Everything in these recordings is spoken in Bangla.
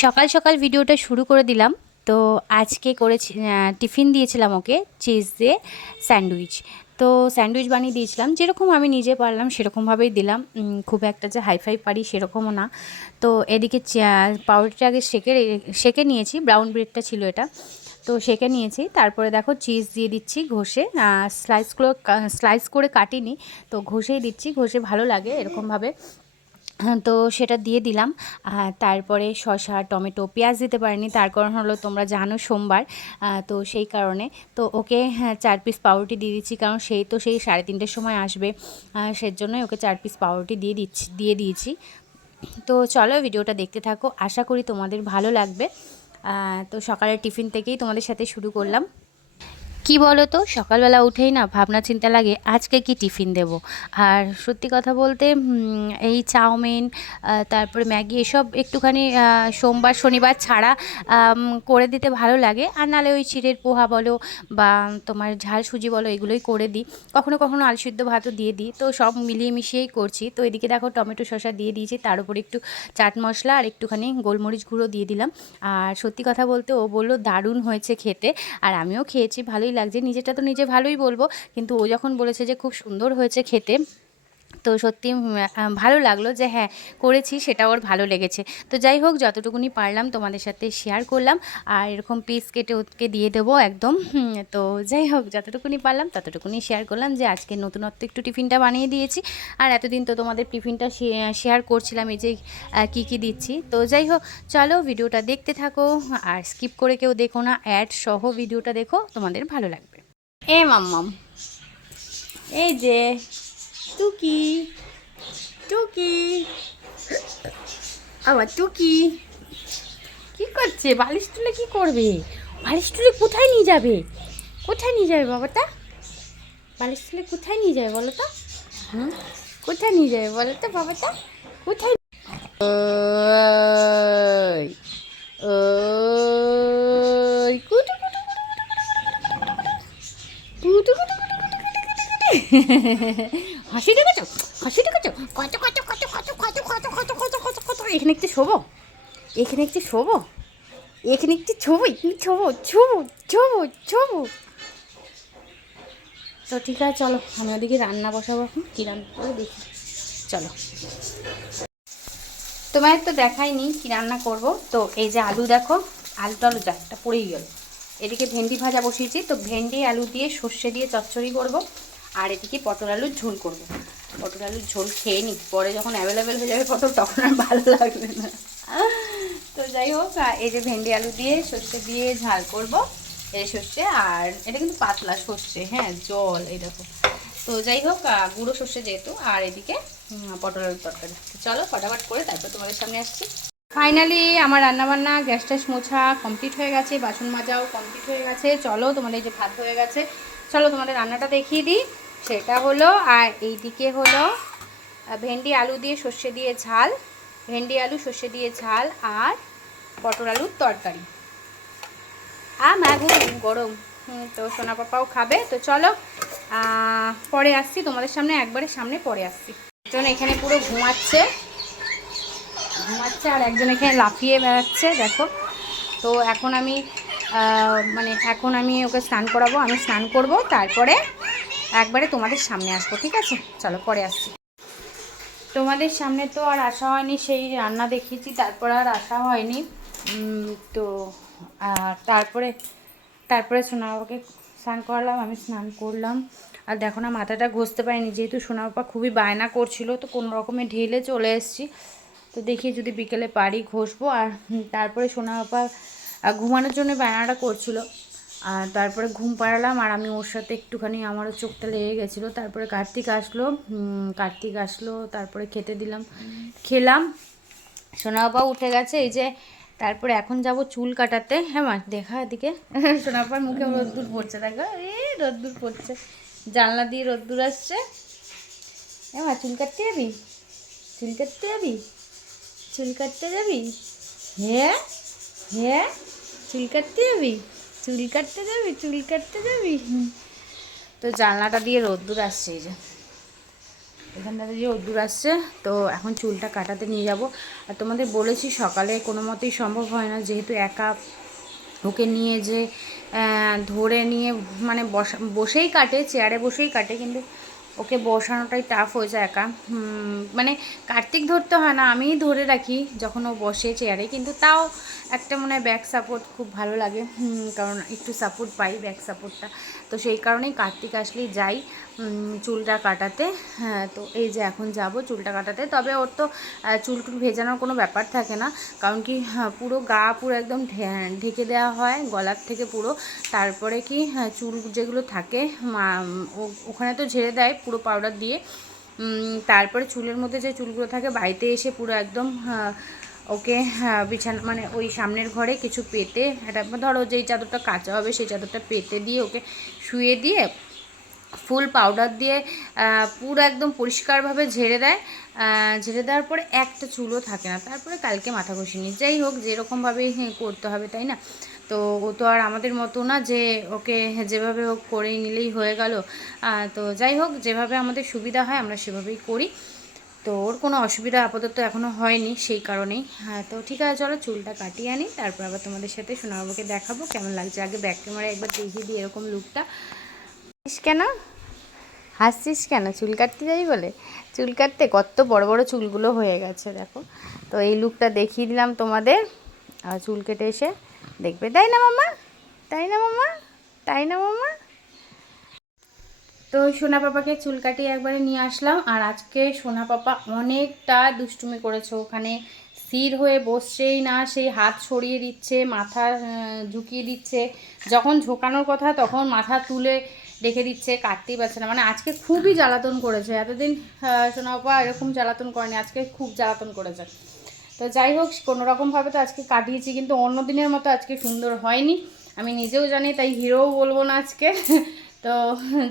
সকাল সকাল ভিডিওটা শুরু করে দিলাম। তো আজকে করেছি টিফিন দিয়েছিলাম ওকে চিজ দিয়ে স্যান্ডউইচ। তো স্যান্ডউইচ বানিয়ে দিয়েছিলাম, যেরকম আমি নিজে পারলাম সেরকমভাবেই দিলাম। খুব একটা যে হাইফাই পারি সেরকমও না। তো এদিকে পাউরুটিটা আগে সেকে নিয়েছি, ব্রাউন ব্রেডটা ছিল এটা। তো সেকে নিয়েছি, তারপরে দেখো চিজ দিয়ে দিচ্ছি ঘষে, স্লাইস করে কাটিনি, তো ঘষেই দিচ্ছি, ঘষে ভালো লাগে এরকমভাবে। হ্যাঁ, তো সেটা দিয়ে দিলাম। তারপরে শসা, টমেটো, পেঁয়াজ দিতে পারিনি, তার কারণ হলো তোমরা জানো সোমবার, তো সেই কারণে। তো ওকে হ্যাঁ 4 পিস পাউরুটি দিয়ে দিচ্ছি, কারণ সেই 3:30-র সময় আসবে, সেজন্যই ওকে 4 পিস পাউরুটি দিয়ে দিয়েছি। তো চলো ভিডিওটা দেখতে থাকো, আশা করি তোমাদের ভালো লাগবে। তো সকালের টিফিন থেকেই তোমাদের সাথে শুরু করলাম। কি বলো তো, সকালবেলা উঠেই না ভাবনা চিন্তা লাগে আজকে কি টিফিন দেব। আর সত্যি কথা বলতে এই চাউমিন, তারপরে ম্যাগি, এসব একটুখানি সোমবার শনিবার ছাড়া করে দিতে ভালো লাগে। আর নাহলে ওই চিড়ের পোহা বলো বা তোমার ঝাল সুজি বলো, এগুলোই করে দিই। কখনো কখনো আলু সিদ্ধ ভাতও দিয়ে দিই। তো সব মিলিয়ে মিশিয়েই করছি। তো এদিকে দেখো টমেটো শসা দিয়ে দিয়েছি, তার উপরে একটু চাট মশলা আর একটুখানি গোলমরিচ গুঁড়ো দিয়ে দিলাম। আর সত্যি কথা বলতে ও বললো দারুণ হয়েছে খেতে। আর আমিও খেয়েছি, ভালোই লাগছে। নিজেরটা তো নিজে ভালোই বলবো, কিন্তু ও যখন বলেছে যে খুব সুন্দর হয়েছে খেতে, তো সত্যি ভালো লাগলো যে হ্যাঁ করেছি, সেটা ওর ভালো লেগেছে। তো যাই হোক, যতটুকুনি পারলাম তোমাদের সাথে শেয়ার করলাম। আর এরকম পিস কেটে ওকে দিয়ে দেবো একদম। তো যাই হোক, যতটুকুনি পারলাম ততটুকুনি শেয়ার করলাম, যে আজকে নতুনত্ব একটু টিফিনটা বানিয়ে দিয়েছি। আর এতদিন তো তোমাদের টিফিনটা শেয়ার করছিলাম, এই যে কী কী দিচ্ছি। তো যাই হোক, চলো ভিডিওটা দেখতে থাকো, আর স্কিপ করে কেউ দেখো না, অ্যাড সহ ভিডিওটা দেখো, তোমাদের ভালো লাগবে। মাম্মাম, এই যে টুকি, টুকি, আবার টুকি কি করছে? বালিশ তুলে কি করবে? বালিশ তুলে কোথায় নিয়ে যাবে? কোথায় নিয়ে যাবে বাবাটা? বালিশ তুলে কোথায় নিয়ে যাবে বলো তো? কোথায় নিয়ে যাবে বলো তো বাবাটা? কোথায়? ওই ওই কুটু কুটু কুটু কুটু কুটু কুটু হাসি দেখেছো? হাসি দেখেছো? কত কত কত কত কত কত কত কত কত কত এখানে একটু শোবো, এখানে একটু শোবো, এখানে একটু ছবো, এখানে ছবো ছবো ছবো ছবো। তো ঠিক আছে, চলো আমি ওদিকে রান্না বসাবো। এখন কী রান্না করে দেখি, চলো। তোমার তো দেখাইনি কী রান্না করব। তো এই যে আলু দেখো, আলু একটা পড়েই গেল। এদিকে ভেন্ডি ভাজা বসিয়েছি, তো ভেন্ডি আলু দিয়ে সর্ষে দিয়ে চচ্চড়ি করব। আর এদিকে পটল আলুর ঝোল করব। পটল আলুর ঝোল খেয়ে নিই, পরে যখন অ্যাভেলেবেল হয়ে যাবে পটল, তখন আর ভালো লাগবে না। তো যাই হোক, এই যে ভেন্ডি আলু দিয়ে সর্ষে দিয়ে ঝাল করব, এই সর্ষে। আর এটা কিন্তু পাতলা সর্ষে, হ্যাঁ জল এই দেখো। তো যাই হোক, গুঁড়ো সর্ষে যেহেতু। আর এদিকে পটল আলুর তরকারি। তো চলো ফটাফট করে তারপর তোমাদের সামনে আসছি। ফাইনালি আমার রান্নাবান্না, গ্যাস ট্যাস মোছা কমপ্লিট হয়ে গেছে, বাসন মাজাও কমপ্লিট হয়ে গেছে। চলো তোমাদের যে ভাত হয়ে গেছে, চলো তোমাদের রান্নাটা দেখিয়ে দিই। সেটা হলো, আর এইদিকে হলো ভেন্ডি আলু দিয়ে সর্ষে দিয়ে ঝাল, ভেন্ডি আলু সর্ষে দিয়ে ঝাল, আর পটল আলুর তরকারি। ম্যাগু গরম। তো সোনা পাপাও খাবে। তো চলো পরে আসছি তোমাদের সামনে, একবারে সামনে পরে আসছি। একজন এখানে পুরো ঘুমাচ্ছে, আর একজন এখানে লাফিয়ে বেড়াচ্ছে দেখো। তো এখন আমি এখন আমি ওকে স্নান করাবো, আমি স্নান করব, তারপরে একবারে তোমাদের সামনে আসবো, ঠিক আছে? চলো পরে আসছি। তোমাদের সামনে তো আর আসা হয়নি, সেই রান্না দেখিয়েছি, তারপর আর আসা হয়নি। তো তারপরে সোনা বাবাকে স্নান করালাম, আমি স্নান করলাম। আর দেখো না, মাথাটা ঘষতে পারিনি, যেহেতু সোনা বাবা খুবই বায়না করছিল, তো কোনো রকমে ঢেলে চলে এসেছি। তো দেখি যদি বিকেলে পারি ঘষবো। আর তারপরে সোনা বাবা ঘুমানোর জন্য বায়নাটা করছিল, আর তারপরে ঘুম পাড়ালাম। আর আমি ওর সাথে একটুখানি, আমারও চোখটা লেগে গেছিলো। তারপরে কার্তিক আসলো, তারপরে খেতে দিলাম, খেলাম। সোনা বাবা উঠে গেছে, এই যে। তারপরে এখন যাব চুল কাটাতে। হ্যাঁ মা দেখা এদিকে, সোনা বাবার মুখে রোদ্দুর পড়ছে, দেখো রোদ্দুর পড়ছে, জানলা দিয়ে রোদ্দুর আসছে। হ্যাঁ মা চুল কাটতে যাবি? চুল কাটতে যাবি? চুল কাটতে যাবি? হ্যাঁ হ্যাঁ, চুল কাটতে যাবি? চুল কাটতে যাবি? তো জানলাটা দিয়ে রোদ্দুর আসছে, এই যে। এখানটাতে যে রোদ্দুর আসছে, তো এখন চুলটা কাটাতে নিয়ে যাব। আর তোমাদের বলেছি সকালে কোনো মতেই সম্ভব হয় না, যেহেতু একা ওকে নিয়ে যে ধরে নিয়ে মানে বসেই কাটে, চেয়ারে বসেই কাটে, কিন্তু ওকে বসানোটাই টাফ হয়ে যায় একা। মানে কার্তিক ধরতে হয় না, আমিই ধরে রাখি যখন ও বসে চেয়ারে, কিন্তু তাও একটা মনে হয় ব্যাক সাপোর্ট খুব ভালো লাগে, কারণ একটু সাপোর্ট পাই ব্যাক সাপোর্টটা। তো সেই কারণেই কার্তিক আসলেই যাই চুলটা কাটাতে। হ্যাঁ, তো এই যে এখন যাব চুলটা কাটাতে। তবে ওর তো চুল টুল ভেজানোর কোনো ব্যাপার থাকে না, কারণ কি পুরো গা পুরো একদম ঢেকে দেওয়া হয় গলার থেকে পুরো। তারপরে কি চুল যেগুলো থাকে ওখানে তো ঝেড়ে দেয় পুরো পাউডার দিয়ে। তারপরে চুলের মধ্যে যে চুলগুলো থাকে বাড়িতে এসে পুরো একদম ওকে বিছানা মানে ওই সামনের ঘরে কিছু পেতে, একটা ধরো যেই চাদরটা কাচা হবে সেই চাদরটা পেতে দিয়ে ওকে শুয়ে দিয়ে ফুল পাউডার দিয়ে পুরো একদম পরিষ্কারভাবে ঝেড়ে দেয়। ঝেড়ে দেওয়ার পরে একটা চুলও থাকে না। তারপরে কালকে মাথা ঘষে নিই। যাই হোক, যেরকমভাবেই করতে হবে, তাই না? তো ও তো আর আমাদের মতো না যে ওকে যেভাবে হোক করে নিলেই হয়ে গেল। তো যাই হোক, যেভাবে আমাদের সুবিধা হয় আমরা সেভাবেই করি। তো ওর কোনো অসুবিধা আপাতত এখনও হয়নি, সেই কারণেই। হ্যাঁ, তো ঠিক আছে, চলো চুলটা কাটিয়ে আনি, তারপর আবার তোমাদের সাথে সোনাবাবুকে দেখাবো কেমন লাগছে। আগে ব্যাক ক্যামেরায় একবার দেখিয়ে দিই এরকম লুকটা। কেন হাসছিস কেন? চুল কাটতে যাই বলে? চুল কাটতে কত বড় বড় চুলগুলো হয়ে গেছে দেখো। তো এই লুকটা দেখিয়ে দিলাম তোমাদের। আর চুল কেটে এসে দেখবে, তাই না মামা? তাই না মামা? তাই না মামা? তো সোনা পাপাকে চুল কাটিয়ে একবারে নিয়ে আসলাম। আর আজকে সোনা পাপা অনেকটা দুষ্টুমি করেছে। ওখানে স্থির হয়ে বসছেই না, সেই হাত সরিয়ে দিচ্ছে, মাথা ঝুঁকিয়ে দিচ্ছে, যখন ঝোঁকানোর কথা তখন মাথা তুলে রেখে দিচ্ছে, কাটতেই পারছে না। মানে আজকে খুবই জ্বালাতন করেছে। এতদিন সোনা পাপা এরকম জ্বালাতন করেনি, আজকে খুব জ্বালাতন করেছে। তো যাই হোক, কোনো রকমভাবে তো আজকে কাটিয়েছি, কিন্তু অন্য দিনের মতো আজকে সুন্দর হয়নি, আমি নিজেও জানি, তাই হিরোও বলবো না আজকে। তো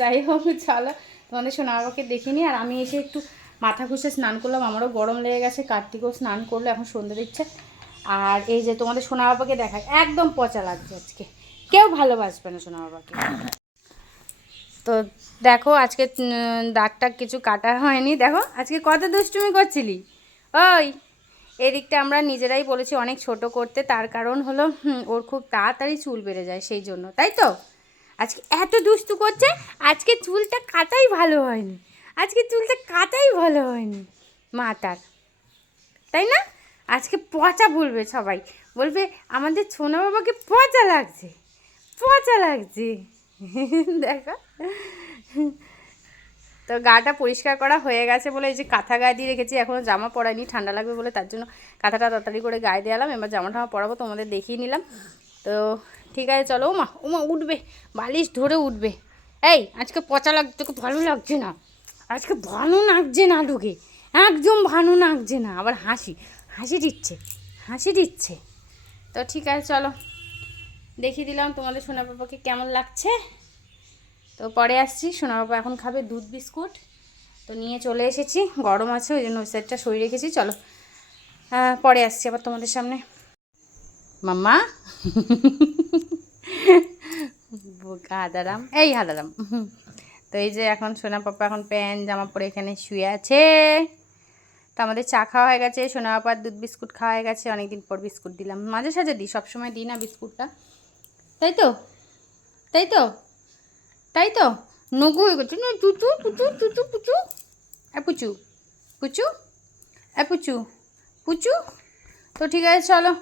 যাই হোক, চলো তোমাদের সোনা বাবাকে দেখিনি। আর আমি এসে একটু মাথা ঘষে স্নান করলাম, আমারও গরম লেগে গেছে, কার্তিকও স্নান করলো, এখন সন্ধ্যে দিচ্ছে। আর এই যে তোমাদের সোনা বাবাকে দেখায়, একদম পচা লাগছে আজকে, কেউ ভালোবাসবে না সোনা বাবাকে। তো দেখো আজকে দাগ কিছু কাটা হয়নি, দেখো আজকে কত দুষ্টুমি করছিলি। ওই এদিকটা আমরা নিজেরাই বলেছি অনেক ছোট করতে, তার কারণ হলো ওর খুব তাড়াতাড়ি চুল বেড়ে যায়, সেই জন্য, তাই তো আজকে এত দুষ্টু করছে। আজকে চুলটা কাটাই ভালো হয়নি, আজকে চুলটা কাটাই ভালো হয়নি মাতার, তাই না? আজকে পচা বলবে সবাই, বলবে আমাদের সোনা বাবাকে পচা লাগছে, পচা লাগছে। দেখো, তো গাটা পরিষ্কার করা হয়ে গেছে বলে এই যে কাঁথা গায়ে দিয়ে রেখেছি, এখনও জামা পরাইনি, ঠান্ডা লাগবে বলে, তার জন্য কাঁথাটা তাড়াতাড়ি করে গায়ে দিয়ে এলাম। এবার জামা টামা পরাবো, তোমাদের দেখিয়ে নিলাম। তো ঠিক আছে, চলো। ওমা ওমা উঠবে, বালিশ ধরে উঠবে। এই আজকে পচা লাগছে, তোকে ভালো লাগছে না, আজকে ভালো লাগছে না তোকে, একদম ভালো লাগছে না। আবার হাসি হাসি দিচ্ছে, হাসি দিচ্ছে। তো ঠিক আছে, চলো দেখিয়ে দিলাম তোমাদের সোনা পাপাকে কেমন লাগছে। তো পরে আসছি, সোনা বাবা এখন খাবে দুধ বিস্কুট, তো নিয়ে চলে এসেছি, গরম আছে ওই জন্য ওই সাইডটা সরিয়ে রেখেছি। চলো পরে আসছি আবার তোমাদের সামনে। মাম্মা বোকা হাদারাম, এই হাদারাম। তো এই যে এখন সোনা পাপা এখন প্যান্ট জামা পরে এখানে শুয়ে আছে। তো আমাদের চা খাওয়া হয়ে গেছে, সোনা পাপার দুধ বিস্কুট খাওয়া হয়ে গেছে, অনেকদিন পর বিস্কুট দিলাম, মাঝে সাঝে দিই, সবসময় দিই না বিস্কুটটা, তাই তো, তাই তো, তাই তো। নগু হয়ে গেছে না, চুচু পুচু চুচু পুচু, পুচু পুচু, পুচু পুচু। তো ঠিক আছে, চলো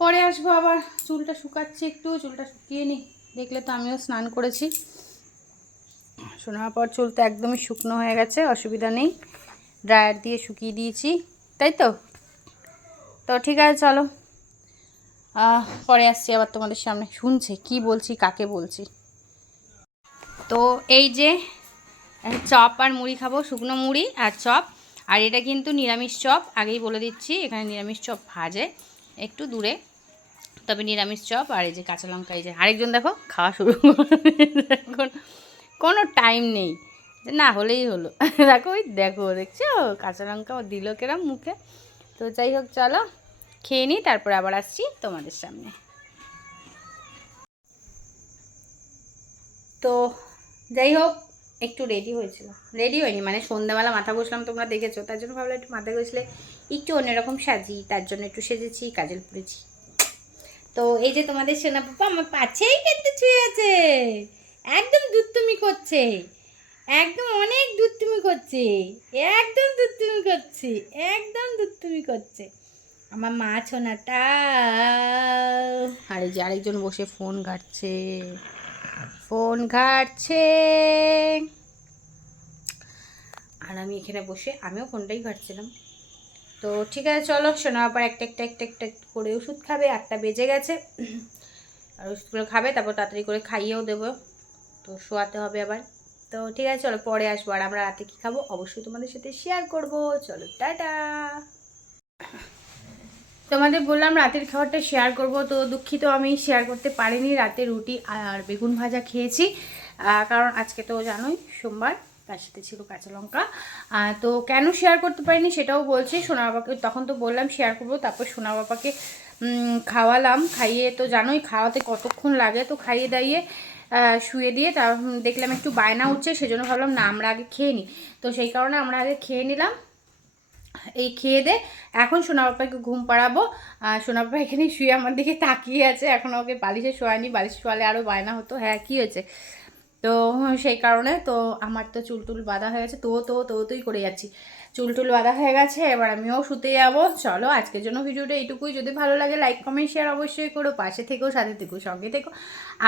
পরে আসবো আবার। চুলটা শুকাচ্ছি, একটু চুলটা শুকিয়ে নিই। দেখলে তো আমিও স্নান করেছি। শোনার পর চুল তো একদমই শুকনো হয়ে গেছে, অসুবিধা নেই, ড্রায়ার দিয়ে শুকিয়ে দিয়েছি, তাই তো। তো ঠিক আছে, চলো পরে আসছি আবার তোমাদের সামনে। শুনছে কি বলছি, কাকে বলছি। তো এই যে চপ আর মুড়ি খাবো, শুকনো মুড়ি আর চপ। আর এটা কিন্তু নিরামিষ চপ, আগেই বলে দিচ্ছি, এখানে নিরামিষ চপ ভাজে একটু দূরে, তবে নিরামিষ চপ। আর এই যে কাঁচা লঙ্কা, এই যে আরেকজন দেখো খাওয়া শুরু এখন কোনো টাইম নেই, না হলেই হলো। দেখো ওই দেখো, দেখছো কাঁচা লঙ্কা ও দিল কেরাম মুখে। তো যাই হোক, চলো খেয়ে নিই, তারপরে আবার আসছি তোমাদের সামনে। তো যাই হোক, একটু রেডি হয়েছিল, রেডি হয়নি মানে সন্ধ্যাবেলা মাথা ঘষলাম, তোমরা দেখেছো, তার জন্য ভাবলাম একটু মাথা ঘষলে একটু অন্যরকম সাজি, তার জন্য একটু সেজেছি, কাজল পরেছি। তো এই যে তোমাদের সোনা পাপা আমার পাশেই কিন্তু শুয়ে আছে, একদম দুত্তুমি করছে, একদম অনেক দুত্তুমি করছে, একদম দুত্তুমি করছে, একদম দুত্তুমি করছে আমার মা সোনাটা। আর এই যে আরেকজন বসে ফোন ঘাঁটছে, ফোন ঘাঁটছে, আর আমি এখানে বসে আমিও ফোনটাই ঘাঁটছিলাম। তো ঠিক আছে চলো, সোনা আবার একটা একটা একটা একটা করে ওষুধ খাবে, 8টা বেজে গেছে, আর ওষুধগুলো খাবে, তারপর তাড়াতাড়ি করে খাইয়েও দেবো, তো শোয়াতে হবে আবার। তো ঠিক আছে চলো, পরে আসবো, আর আমরা রাতে কী খাবো অবশ্যই তোমাদের সাথে শেয়ার করব। চলো টাটা। তোমাদের বললাম রাতের খাবারটা শেয়ার করব, তো দুঃখিত আমি শেয়ার করতে পারিনি। রাতে রুটি আর বেগুন ভাজা খেয়েছি, কারণ আজকে তো জানোই সোমবার, তার সাথে ছিল কাঁচা লঙ্কা। তো কেন শেয়ার করতে পারিনি সেটাও বলছি। সোনা বাবাকে তখন তো বললাম শেয়ার করব, তারপর সোনা বাবাকে খাওয়ালাম, খাইয়ে তো জানোই খাওয়াতে কতক্ষণ লাগে, তো খাইয়ে দাইয়ে শুয়ে দিয়ে তা দেখলাম একটু বায়না উঠছে, সেজন্য ভাবলাম না আমরা আগে খেয়ে নিই, তো সেই কারণে আমরা আগে খেয়ে নিলাম। এই খেয়ে দে এখন সোনা বাবাকে ঘুম পাড়াবো। সোনা বাবা এখানে শুয়ে আমার দিকে তাকিয়ে আছে, এখন ওকে বালিশে শোয়ানি, বালিশে শোয়ালে আরও বায়না হতো। হ্যাঁ কী হয়েছে, তো সেই কারণে তো আমার তো চুল টুল বাঁধা হয়ে গেছে, তুই করে যাচ্ছি, চুল টুল বাঁধা হয়ে গেছে, এবার আমিও শুতে যাবো। চলো আজকের জন্য ভিডিওটা এইটুকুই, যদি ভালো লাগে লাইক কমেন্ট শেয়ার অবশ্যই করো, পাশে থেকো, সাথে থেকো, সঙ্গে থেকো।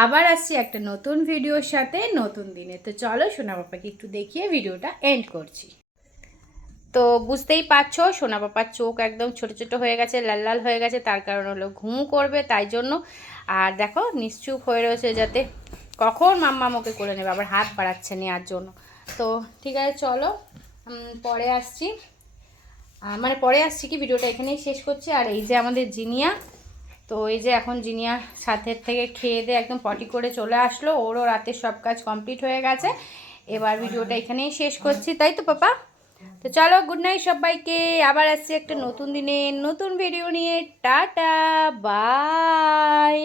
আবার আসছি একটা নতুন ভিডিওর সাথে নতুন দিনে। তো চলো সোনা বাবাকে একটু দেখিয়ে ভিডিওটা এন্ড করছি। তো বুঝতেই পারছো সোনা বাবার চোখ একদম ছোট ছোট হয়ে গেছে, লাল লাল হয়ে গেছে, তার কারণ হলো ঘুম করবে তাই জন্য। আর দেখো নিশ্চুপ হয়ে রয়েছে, যাতে কখন মাম্মা ওকে করে নেবে, আবার হাত বাড়াচ্ছে নেওয়ার জন্য। তো ঠিক আছে চলো, পরে আসছি, মানে পরে আসছি কি ভিডিওটা এখানেই শেষ করছি। আর এই যে আমাদের জিনিয়া, তো এই যে এখন জিনিয়া সাথের থেকে খেয়ে দিয়ে একদম পটি করে চলে আসলো, ওরও রাতের সব কাজ কমপ্লিট হয়ে গেছে। এবার ভিডিওটা এখানেই শেষ করছি, তাই তো পাপা? তো চলো গুড নাইট সবাইকে, আবার আসছি একটা নতুন দিনে নতুন ভিডিও নিয়ে। Tata bye.